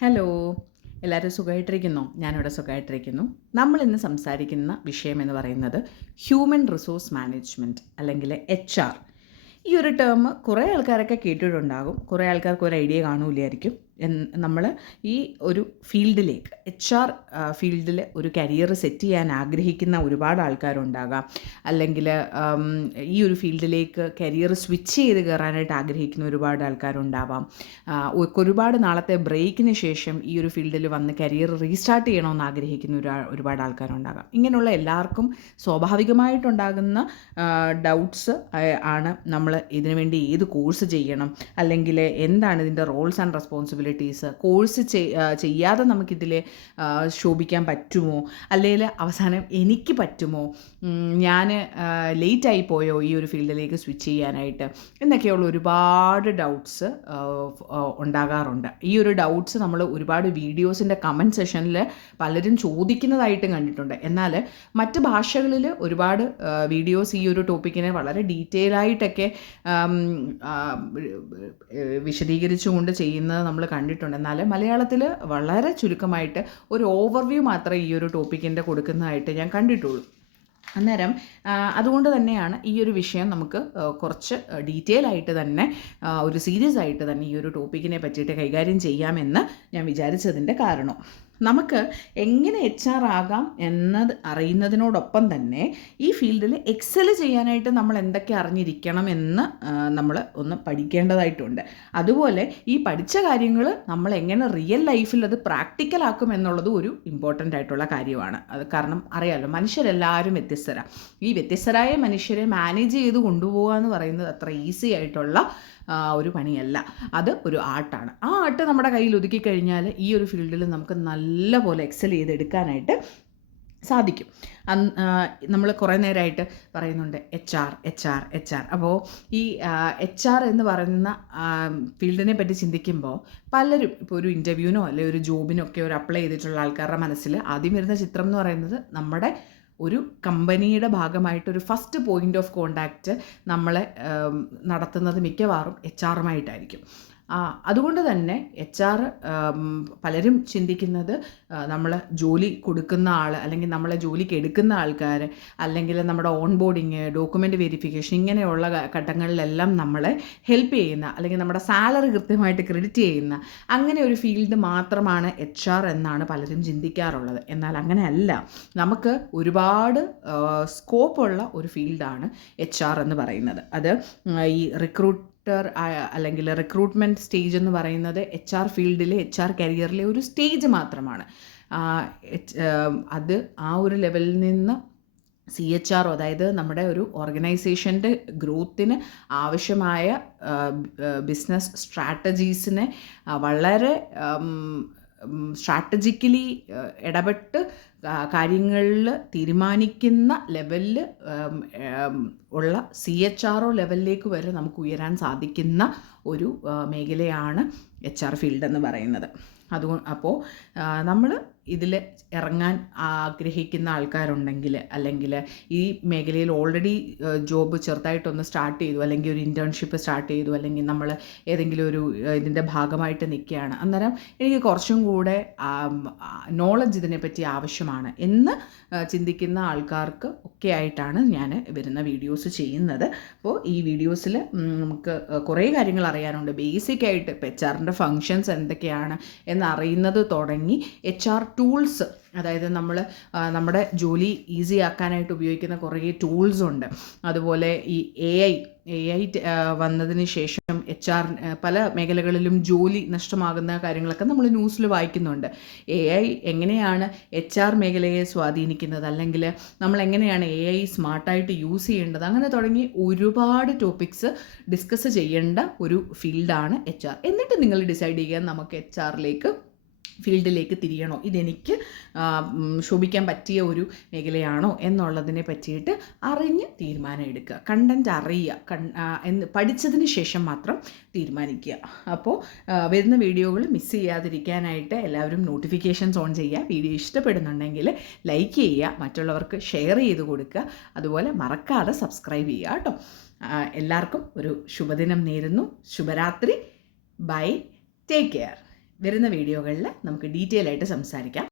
Hello, എല്ലാവരും സുഖമായിട്ടിരിക്കുന്നോ? ഞാനിവിടെ സുഖമായിട്ടിരിക്കുന്നു. നമ്മളിന്ന് സംസാരിക്കുന്ന വിഷയം എന്ന് പറയുന്നത് ഹ്യൂമൻ റിസോഴ്സ് മാനേജ്മെൻറ്റ് അല്ലെങ്കിൽ HR. ഈ ഒരു ടേം കുറേ ആൾക്കാരൊക്കെ കേട്ടിട്ടുണ്ടാകും, കുറേ ആൾക്കാർക്ക് ഒരു ഐഡിയ കാണൂലായിരിക്കും. നമ്മൾ ഈ ഒരു ഫീൽഡിലേക്ക് HR ഫീൽഡിൽ ഒരു കരിയർ സെറ്റ് ചെയ്യാൻ ആഗ്രഹിക്കുന്ന ഒരുപാട് ആൾക്കാരുണ്ടാകാം. അല്ലെങ്കിൽ ഈ ഒരു ഫീൽഡിലേക്ക് കരിയർ സ്വിച്ച് ചെയ്ത് കയറാനായിട്ട് ആഗ്രഹിക്കുന്ന ഒരുപാട് ആൾക്കാരുണ്ടാവാം. ഒരുപാട് നാളത്തെ ബ്രേക്കിന് ശേഷം ഈ ഒരു ഫീൽഡിൽ വന്ന് കരിയർ റീസ്റ്റാർട്ട് ചെയ്യണമെന്ന് ആഗ്രഹിക്കുന്ന ഒരുപാട് ആൾക്കാരുണ്ടാകാം. ഇങ്ങനെയുള്ള എല്ലാവർക്കും സ്വാഭാവികമായിട്ടുണ്ടാകുന്ന ഡൗട്ട്സ് ആണ് നമ്മൾ ഇതിനു വേണ്ടി ഏത് കോഴ്സ് ചെയ്യണം, അല്ലെങ്കിൽ എന്താണ് ഇതിൻ്റെ റോൾസ് ആൻഡ് റെസ്പോൺസിബിലിറ്റീസ്. കോഴ്സ് ചെയ്യാതെ നമുക്കിതിൽ ശോഭിക്കാൻ പറ്റുമോ, അല്ലെങ്കിൽ അവസാനം എനിക്ക് പറ്റുമോ, ഞാൻ ലേറ്റായി പോയോ ഈ ഒരു ഫീൽഡിലേക്ക് സ്വിച്ച് ചെയ്യാനായിട്ട് എന്നൊക്കെയുള്ള ഒരുപാട് ഡൗട്ട്സ് ഉണ്ടാകാറുണ്ട്. ഈ ഒരു ഡൗട്ട്സ് നമ്മൾ ഒരുപാട് വീഡിയോസിൻ്റെ കമൻറ്റ് സെഷനിൽ പലരും ചോദിക്കുന്നതായിട്ടും കണ്ടിട്ടുണ്ട്. എന്നാൽ മറ്റ് ഭാഷകളിൽ ഒരുപാട് വീഡിയോസ് ഈ ഒരു ടോപ്പിക്കിനെ വളരെ ഡീറ്റെയിൽ ആയിട്ടൊക്കെ വിശദീകരിച്ചുകൊണ്ട് ചെയ്യുന്നത് നമ്മൾ കണ്ടിട്ടുണ്ട്. എന്നാൽ മലയാളത്തിൽ വളരെ ചുരുക്കമായിട്ട് ഒരു ഓവർവ്യൂ മാത്രമേ ഈ ഒരു ടോപ്പിക്കിൻ്റെ കൊടുക്കുന്നതായിട്ട് ഞാൻ കണ്ടിട്ടുള്ളൂ. അന്നേരം അതുകൊണ്ട് തന്നെയാണ് ഈ ഒരു വിഷയം നമുക്ക് കുറച്ച് ഡീറ്റെയിൽ ആയിട്ട് തന്നെ ഒരു സീരിയസ് ആയിട്ട് തന്നെ ഈ ഒരു ടോപ്പിക്കിനെ പറ്റിയിട്ട് കൈകാര്യം ചെയ്യാമെന്ന് ഞാൻ വിചാരിച്ചതിൻ്റെ കാരണം, നമുക്ക് എങ്ങനെ HR ആകാം എന്നത് അറിയുന്നതിനോടൊപ്പം തന്നെ ഈ ഫീൽഡിൽ എക്സൽ ചെയ്യാനായിട്ട് നമ്മൾ എന്തൊക്കെ അറിഞ്ഞിരിക്കണം എന്ന് നമ്മൾ ഒന്ന് പഠിക്കേണ്ടതായിട്ടുണ്ട്. അതുപോലെ ഈ പഠിച്ച കാര്യങ്ങൾ നമ്മൾ എങ്ങനെ റിയൽ ലൈഫിൽ അത് പ്രാക്ടിക്കലാക്കും എന്നുള്ളത് ഒരു ഇമ്പോർട്ടൻ്റ് ആയിട്ടുള്ള കാര്യമാണ്. അത് കാരണം അറിയാമല്ലോ, മനുഷ്യരെല്ലാവരും വ്യത്യസ്തരാണ്. ഈ വ്യത്യസ്തരായ മനുഷ്യരെ മാനേജ് ചെയ്ത് കൊണ്ടുപോകുക എന്ന് പറയുന്നത് അത്ര ഈസി ആയിട്ടുള്ള ഒരു പണിയല്ല. അത് ഒരു ആർട്ടാണ്. ആ ആർട്ട് നമ്മുടെ കയ്യിൽ ഒതുക്കി കഴിഞ്ഞാൽ ഈ ഒരു ഫീൽഡിൽ നമുക്ക് നല്ല പോലെ എക്സൽ ചെയ്തെടുക്കാനായിട്ട് സാധിക്കും. നമ്മൾ കുറേ നേരമായിട്ട് പറയുന്നുണ്ട് HR. അപ്പോൾ ഈ HR എന്ന് പറയുന്ന ഫീൽഡിനെ പറ്റി ചിന്തിക്കുമ്പോൾ പലരും ഇപ്പോൾ ഒരു ഇൻ്റർവ്യൂവിനോ അല്ലെങ്കിൽ ഒരു ജോബിനോ ഒക്കെ ഒരു അപ്ലൈ ചെയ്തിട്ടുള്ള ആൾക്കാരുടെ മനസ്സിൽ ആദ്യം വരുന്ന ചിത്രം എന്ന് പറയുന്നത് നമ്മുടെ ഒരു കമ്പനിയുടെ ഭാഗമായിട്ടൊരു ഫസ്റ്റ് പോയിൻ്റ് ഓഫ് കോണ്ടാക്റ്റ് നമ്മളെ നടത്തുന്നത് മിക്കവാറും HR-മായിട്ടായിരിക്കും. അതുകൊണ്ട് തന്നെ HR പലരും ചിന്തിക്കുന്നത് നമ്മൾ ജോലി കൊടുക്കുന്ന ആൾ, അല്ലെങ്കിൽ നമ്മളെ ജോലിക്ക് എടുക്കുന്ന ആൾക്കാർ, അല്ലെങ്കിൽ നമ്മുടെ ഓൺ ബോർഡിങ്, ഡോക്യുമെൻ്റ് വെരിഫിക്കേഷൻ, ഇങ്ങനെയുള്ള ഘട്ടങ്ങളിലെല്ലാം നമ്മളെ ഹെൽപ്പ് ചെയ്യുന്ന, അല്ലെങ്കിൽ നമ്മുടെ സാലറി കൃത്യമായിട്ട് ക്രെഡിറ്റ് ചെയ്യുന്ന അങ്ങനെ ഒരു ഫീൽഡ് മാത്രമാണ് HR എന്നാണ് പലരും ചിന്തിക്കാറുള്ളത്. എന്നാൽ അങ്ങനെയല്ല. നമുക്ക് ഒരുപാട് സ്കോപ്പുള്ള ഒരു ഫീൽഡാണ് HR എന്ന് പറയുന്നത്. അത് ഈ അല്ലെങ്കിൽ റിക്രൂട്ട്മെൻറ്റ് സ്റ്റേജ് എന്ന് പറയുന്നത് HR ഫീൽഡിലെ HR കരിയറിലെ ഒരു സ്റ്റേജ് മാത്രമാണ്. അത് ആ ഒരു ലെവലിൽ നിന്ന് CHR, അതായത് നമ്മുടെ ഒരു ഓർഗനൈസേഷൻ്റെ ഗ്രോത്തിന് ആവശ്യമായ ബിസിനസ് സ്ട്രാറ്റജീസിനെ വളരെ സ്ട്രാറ്റജിക്കലി ഇടപെട്ട് കാര്യങ്ങളിൽ തീരുമാനിക്കുന്ന ലെവലിൽ ഉള്ള CHRO ലെവലിലേക്ക് വരെ നമുക്ക് ഉയരാൻ സാധിക്കുന്ന ഒരു മേഖലയാണ് HR ഫീൽഡ് എന്ന് പറയുന്നത്. അപ്പോൾ നമ്മൾ ഇതിൽ ഇറങ്ങാൻ ആഗ്രഹിക്കുന്ന ആൾക്കാരുണ്ടെങ്കിൽ, അല്ലെങ്കിൽ ഈ മേഖലയിൽ ഓൾറെഡി ജോബ് ചെറുതായിട്ടൊന്ന് സ്റ്റാർട്ട് ചെയ്തു, അല്ലെങ്കിൽ ഒരു ഇൻറ്റേൺഷിപ്പ് സ്റ്റാർട്ട് ചെയ്തു, അല്ലെങ്കിൽ നമ്മൾ ഏതെങ്കിലും ഒരു ഇതിൻ്റെ ഭാഗമായിട്ട് നിൽക്കുകയാണ്, അന്നേരം എനിക്ക് കുറച്ചും കൂടെ നോളജ് ഇതിനെപ്പറ്റി ആവശ്യമാണ് എന്ന് ചിന്തിക്കുന്ന ആൾക്കാർക്ക് ഒക്കെ ആയിട്ടാണ് ഞാൻ വരുന്ന വീഡിയോസ് ചെയ്യുന്നത്. അപ്പോൾ ഈ വീഡിയോസിൽ നമുക്ക് കുറേ കാര്യങ്ങൾ അറിയാനുണ്ട്. ബേസിക്കായിട്ട് ഇപ്പോൾ HR-ൻ്റെ ഫങ്ഷൻസ് എന്തൊക്കെയാണ് എന്നറിയുന്നത് തുടങ്ങി HR ടൂൾസ്, അതായത് നമ്മൾ നമ്മുടെ ജോലി ഈസി ആക്കാനായിട്ട് ഉപയോഗിക്കുന്ന കുറേ ടൂൾസ് ഉണ്ട്. അതുപോലെ ഈ AI വന്നതിന് ശേഷം HR പല മേഖലകളിലും ജോലി നഷ്ടമാകുന്ന കാര്യങ്ങളൊക്കെ നമ്മൾ ന്യൂസിൽ വായിക്കുന്നുണ്ട്. AI എങ്ങനെയാണ് HR മേഖലയെ സ്വാധീനിക്കുന്നത്, അല്ലെങ്കിൽ നമ്മൾ എങ്ങനെയാണ് AI സ്മാർട്ടായിട്ട് യൂസ് ചെയ്യേണ്ടത്, അങ്ങനെ തുടങ്ങി ഒരുപാട് ടോപ്പിക്സ് ഡിസ്കസ് ചെയ്യേണ്ട ഒരു ഫീൽഡാണ് HR. എന്നിട്ട് നിങ്ങൾ ഡിസൈഡ് ചെയ്യാൻ നമുക്ക് ഫീൽഡിലേക്ക് തിരിയണോ, ഇതെനിക്ക് ശോഭിക്കാൻ പറ്റിയ ഒരു മേഖലയാണോ എന്നുള്ളതിനെ പറ്റിയിട്ട് അറിഞ്ഞ് തീരുമാനം എടുക്കുക. കണ്ടൻറ്റ് അറിയുക, പഠിച്ചതിന് ശേഷം മാത്രം തീരുമാനിക്കുക. അപ്പോൾ വരുന്ന വീഡിയോകൾ മിസ് ചെയ്യാതിരിക്കാനായിട്ട് എല്ലാവരും നോട്ടിഫിക്കേഷൻസ് ഓൺ ചെയ്യുക. വീഡിയോ ഇഷ്ടപ്പെടുന്നുണ്ടെങ്കിൽ ലൈക്ക് ചെയ്യുക, മറ്റുള്ളവർക്ക് ഷെയർ ചെയ്ത് കൊടുക്കുക. അതുപോലെ മറക്കാതെ സബ്സ്ക്രൈബ് ചെയ്യുക കേട്ടോ. എല്ലാവർക്കും ഒരു ശുഭദിനം നേരുന്നു. ശുഭരാത്രി. ബൈ. Take care. വരുന്ന വീഡിയോകളിൽ നമുക്ക് ഡീറ്റെയിൽ ആയിട്ട് സംസാരിക്കാം.